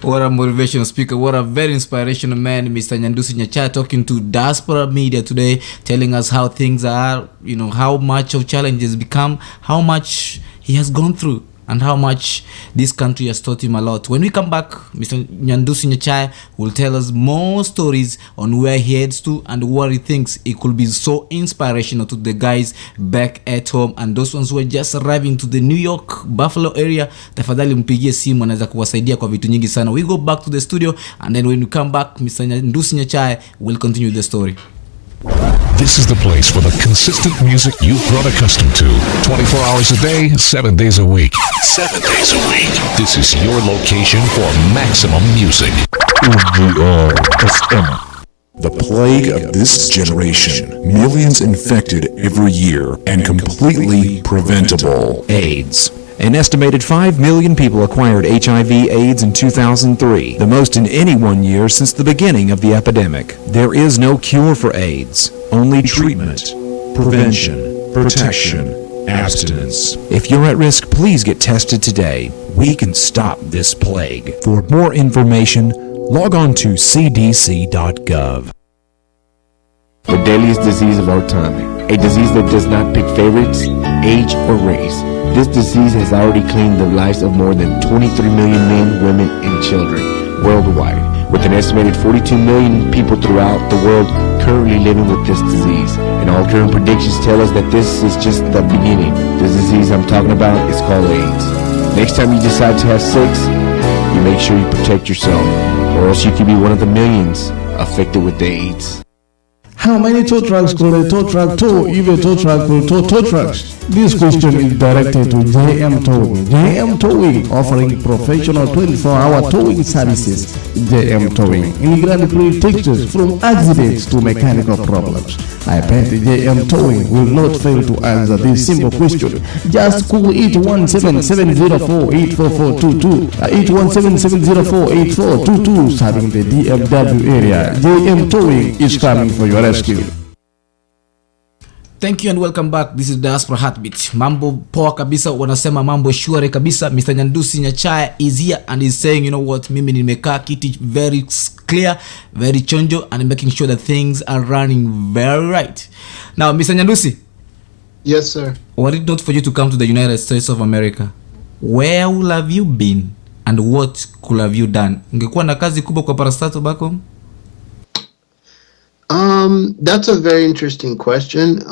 What a motivational speaker, what a very inspirational man, Mr. Nyandusi Nyachae, talking to Diaspora Media today, telling us how things are, how much of challenges become, how much he has gone through, and how much this country has taught him a lot. When we come back, Mr. Nyandusi Nyachae will tell us more stories on where he heads to and what he thinks it could be so inspirational to the guys back at home and those ones who are just arriving to the New York, Buffalo area. Tafadhali mpigie simu, anaweza kuwasaidia kwa vitu nyingi sana. We go back to the studio, and then when we come back, Mr. Nyandusi Nyachae will continue the story. This is the place for the consistent music you've grown accustomed to. 24 hours a day, 7 days a week. 7 days a week. This is your location for maximum music. The plague of this generation. Millions infected every year and completely preventable. AIDS. An estimated 5 million people acquired HIV/AIDS in 2003, the most in any one year since the beginning of the epidemic. There is no cure for AIDS, only treatment, prevention, protection, abstinence. If you're at risk, please get tested today. We can stop this plague. For more information, log on to cdc.gov. The deadliest disease of our time, a disease that does not pick favorites, age, or race. This disease has already claimed the lives of more than 23 million men, women, and children worldwide, with an estimated 42 million people throughout the world currently living with this disease. And all current predictions tell us that this is just the beginning. This disease I'm talking about is called AIDS. Next time you decide to have sex, you make sure you protect yourself, or else you could be one of the millions affected with AIDS. How many tow trucks could a tow truck tow if a tow truck could tow tow trucks? This question is directed to JM Towing. JM Towing, offering professional 24-hour towing services. JM Towing in Grand Prix, Texas, from accidents to mechanical problems. I bet JM Towing will not fail to answer this simple question. Just call 817-704-84422, 817-704-8422, serving the DFW area. JM Towing is coming for your rescue. Thank you and welcome back. This is Diaspora Heartbeat. Mambo poa kabisa, wanasema mambo shwari kabisa. Mr. Nyandusi Nyachae is here and is saying, you know what, mimi nimekaa kiti very clear, very chonjo, and making sure that things are running very right. Now, Mr. Nyandusi. Yes, sir. Were it not for you to come to the United States of America, where would have you been and what could have you done? Ungekuwa na kazi kubwa kwa parastato back home? That's a very interesting question.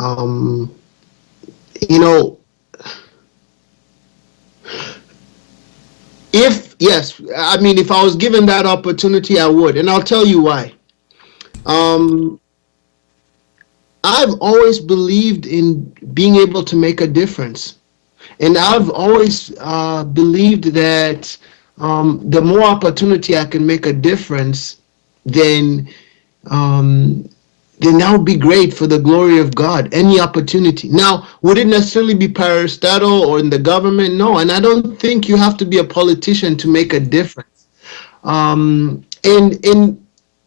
If I was given that opportunity, I would, and I'll tell you why. Um, I've always believed in being able to make a difference. And I've always believed that the more opportunity I can make a difference, then um, then that would be great for the glory of God. Any opportunity. Now, would it necessarily be parastatal or in the government? No, and I don't think you have to be a politician to make a difference.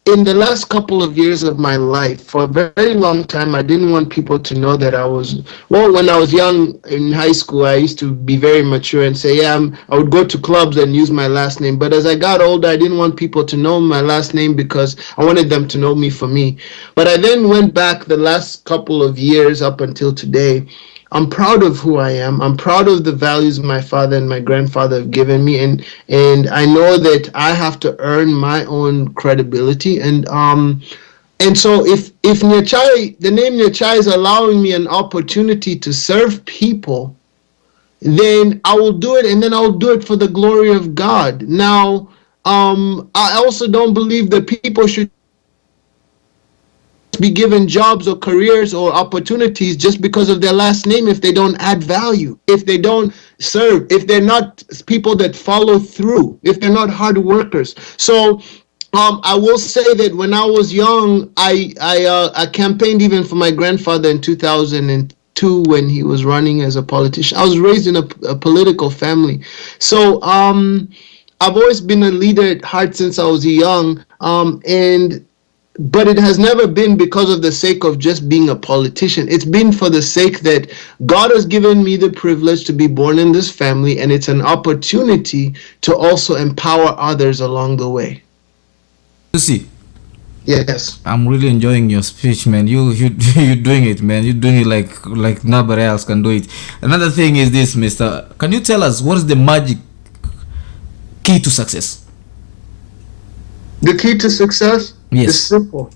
In the last couple of years of my life, for a very long time, I didn't want people to know that I was, well, when I was young in high school, I used to be very mature and say, yeah, I would go to clubs and use my last name. But as I got older, I didn't want people to know my last name because I wanted them to know me for me. But I then went back the last couple of years up until today. I'm proud of who I am. I'm proud of the values my father and my grandfather have given me, and I know that I have to earn my own credibility. And so if Nyachae, the name Nyachae is allowing me an opportunity to serve people, then I will do it, and then I'll do it for the glory of God. Now, I also don't believe that people should be given jobs or careers or opportunities just because of their last name if they don't add value, if they don't serve, if they're not people that follow through, if they're not hard workers. So I will say that when I was young, I campaigned even for my grandfather in 2002 when he was running as a politician. I was raised in a political family. So I've always been a leader at heart since I was young. But it has never been because of the sake of just being a politician. It's been for the sake that God has given me the privilege to be born in this family, and it's an opportunity to also empower others along the way. Lucy, yes, I'm really enjoying your speech, man. You're doing it, man. You're doing it like nobody else can do it. Another thing is this, Mister. Can you tell us what is the magic key to success? The key to success is simple.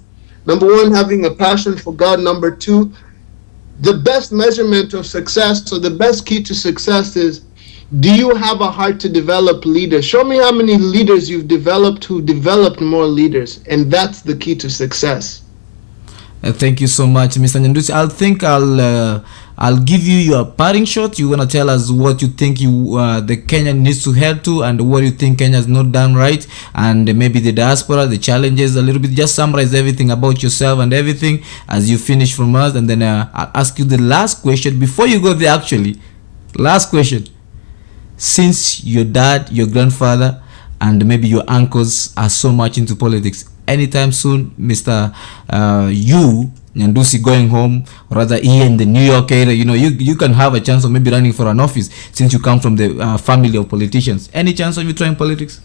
Number one, having a passion for God. Number two, the best measurement of success, or the best key to success is, do you have a heart to develop leaders? Show me how many leaders you've developed who developed more leaders. And that's the key to success. Thank you so much, Mr. Nyandusi. I'll give you your parting shot. You want to tell us what you think the Kenya needs to head to, and what you think Kenya has not done right, and maybe the diaspora, the challenges a little bit. Just summarize everything about yourself and everything as you finish from us, and then I'll ask you the last question before you go there. Actually, last question. Since your dad, your grandfather, and maybe your uncles are so much into politics, anytime soon, Mr. Nyandusi going home, or rather here in the New York area, you can have a chance of maybe running for an office since you come from the family of politicians. Any chance of you trying politics?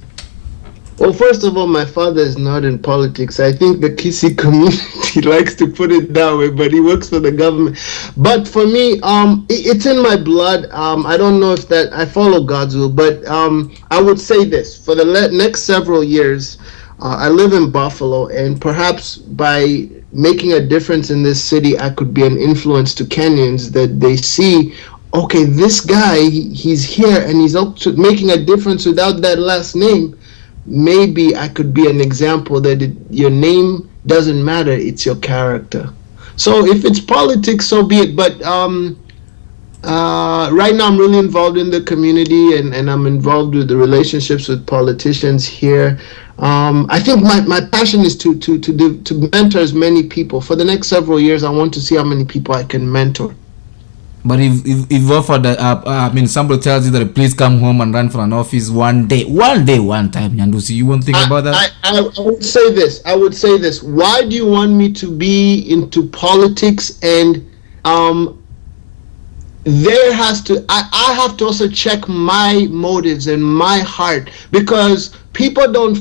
Well, first of all, my father is not in politics. I think the Kisi community likes to put it that way, but he works for the government. But for me, it's in my blood. I don't know if that I follow God's will, but I would say this: for the next several years, I live in Buffalo, and perhaps by making a difference in this city, I could be an influence to Kenyans, that they see, okay, this guy, he's here and he's making a difference without that last name. Maybe I could be an example that your name doesn't matter, it's your character. So if it's politics, so be it. But right now I'm really involved in the community, and I'm involved with the relationships with politicians here. I think my passion is to mentor as many people. For the next several years, I want to see how many people I can mentor. But if offered, somebody tells you that please come home and run for an office one day, one time, Nyandusi, you won't think about that? I would say this. Why do you want me to be into politics? And I have to also check my motives and my heart, because people don't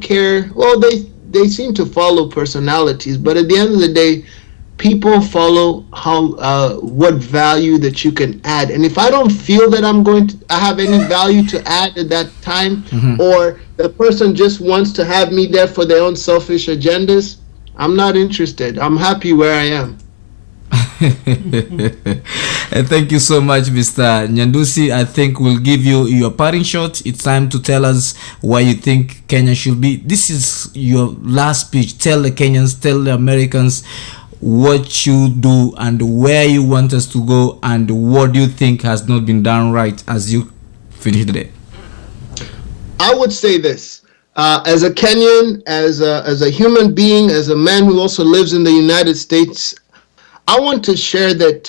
care. Well, they seem to follow personalities, but at the end of the day, people follow what value that you can add. And if I don't feel that I have any value to add at that time, or the person just wants to have me there for their own selfish agendas, I'm not interested. I'm happy where I am. Thank you so much, Mr. Nyandusi. I think we'll give you your parting shot. It's time to tell us why you think Kenya should be. This is your last speech. Tell the Kenyans, tell the Americans what you do and where you want us to go and what you think has not been done right as you finish today. I would say this. As a Kenyan, as a human being, as a man who also lives in the United States, I want to share that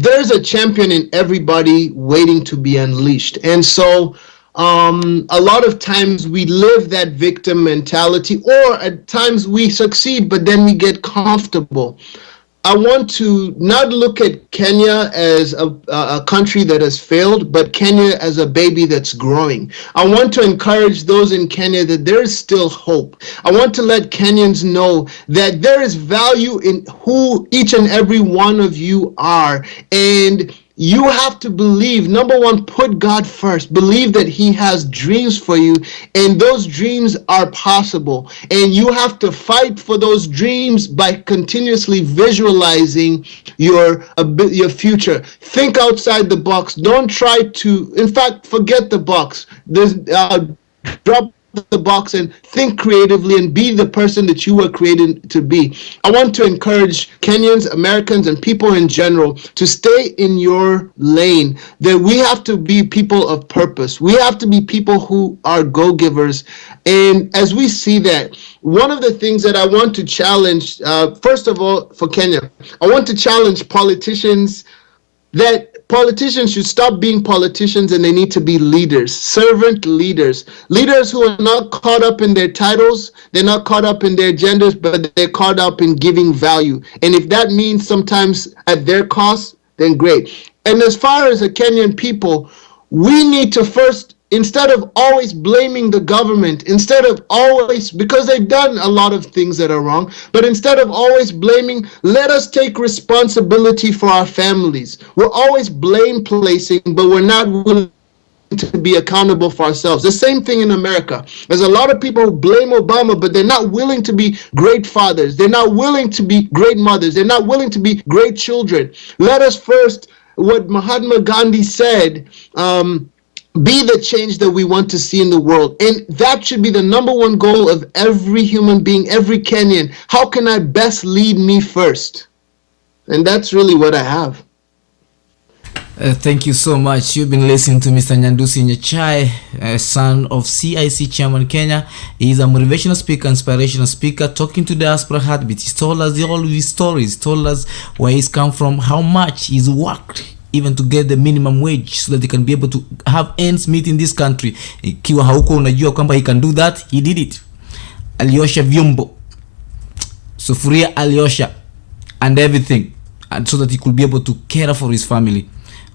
there's a champion in everybody waiting to be unleashed. And so a lot of times we live that victim mentality, or at times we succeed, but then we get comfortable. I want to not look at Kenya as a country that has failed, but Kenya as a baby that's growing. I want to encourage those in Kenya that there is still hope. I want to let Kenyans know that there is value in who each and every one of you are. And you have to believe, number one, put God first. Believe that He has dreams for you, and those dreams are possible. And you have to fight for those dreams by continuously visualizing your future. Think outside the box. Don't try to, in fact, forget the box. Drop the box and think creatively and be the person that you were created to be. I want to encourage Kenyans, Americans, and people in general to stay in your lane. That we have to be people of purpose. We have to be people who are go-givers. And as we see that, one of the things that I want to challenge, first of all, for Kenya, I want to challenge politicians that politicians should stop being politicians and they need to be leaders, servant leaders who are not caught up in their titles, they're not caught up in their agendas, but they're caught up in giving value. And if that means sometimes at their cost, then great. And as far as the Kenyan people, we need to first, instead of always blaming the government, instead of always, because they've done a lot of things that are wrong, but instead of always blaming, let us take responsibility for our families. We're always blame placing, but we're not willing to be accountable for ourselves. The same thing in America. There's a lot of people who blame Obama, but they're not willing to be great fathers. They're not willing to be great mothers. They're not willing to be great children. Let us first, what Mahatma Gandhi said, be the change that we want to see in the world. And that should be the number one goal of every human being, every Kenyan. How can I best lead me first? And that's really what I have. Thank you so much. You've been listening to Mr. Nyandusi Nyachae, son of CIC Chairman Kenya. He's a motivational speaker, inspirational speaker, talking to Diaspora Heartbeat. He's told us all of his stories, told us where he's come from, how much he's worked even to get the minimum wage so that they can be able to have ends meet in this country. Ikiwa hauko unajua kwamba he can do that, he did it. Aliosha vyombo, sufuria aliosha, and everything, and so that he could be able to care for his family.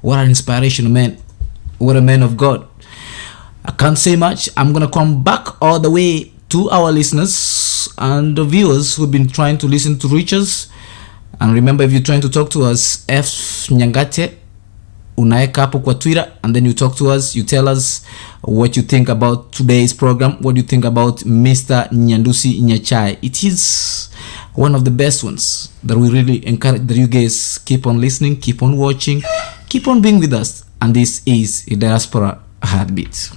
What an inspirational man. What a man of God. I can't say much. I'm going to come back all the way to our listeners and the viewers who've been trying to listen to reach us. And remember, if you're trying to talk to us, F Nyangate, unaeka hapo kwa Twitter, and then you talk to us, you tell us what you think about today's program, what you think about Mr. Nyandusi Nyachae. It is one of the best ones that we really encourage that you guys keep on listening, keep on watching, keep on being with us. And this is a Diaspora Heartbeat.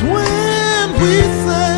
When we say